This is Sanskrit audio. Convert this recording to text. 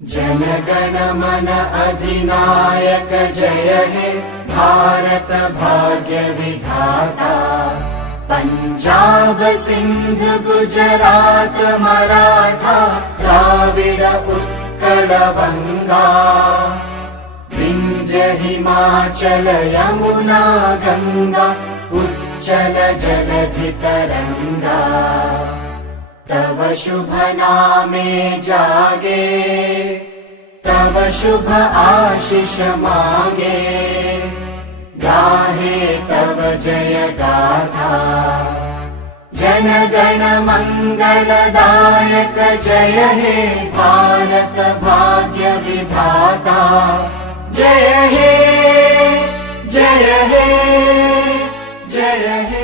जनगण मन अधिनायक जय हे भारत भाग्य विधाता। पंजाब सिंध गुजरात मराठा द्राविड उत्कल बंगा। विंध्य हिमाचल यमुना गंगा उच्चल जलधि तरंगा। तव शुभ नामे जागे तव शुभ आशीष मागे। गाहे तव जय गाथा जनगण मंगलदायक जय हे भारत भाग्य विधाता। जय हे जय हे जय हे।